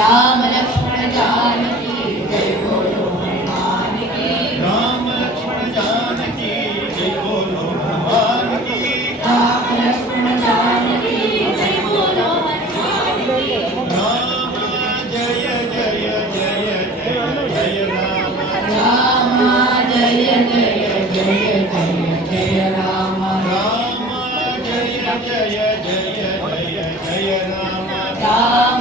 राम लक्ष्मण जानकी जय बोलो हनुमान की। राम लक्ष्मण जानकी जय बोलो हनुमान की। राम लक्ष्मण जानकी जय बोलो हनुमान की। राम जय जय जय जय जय राम। राम जय जय जय जय जय राम। राम जय जय जय जय जय राम। राम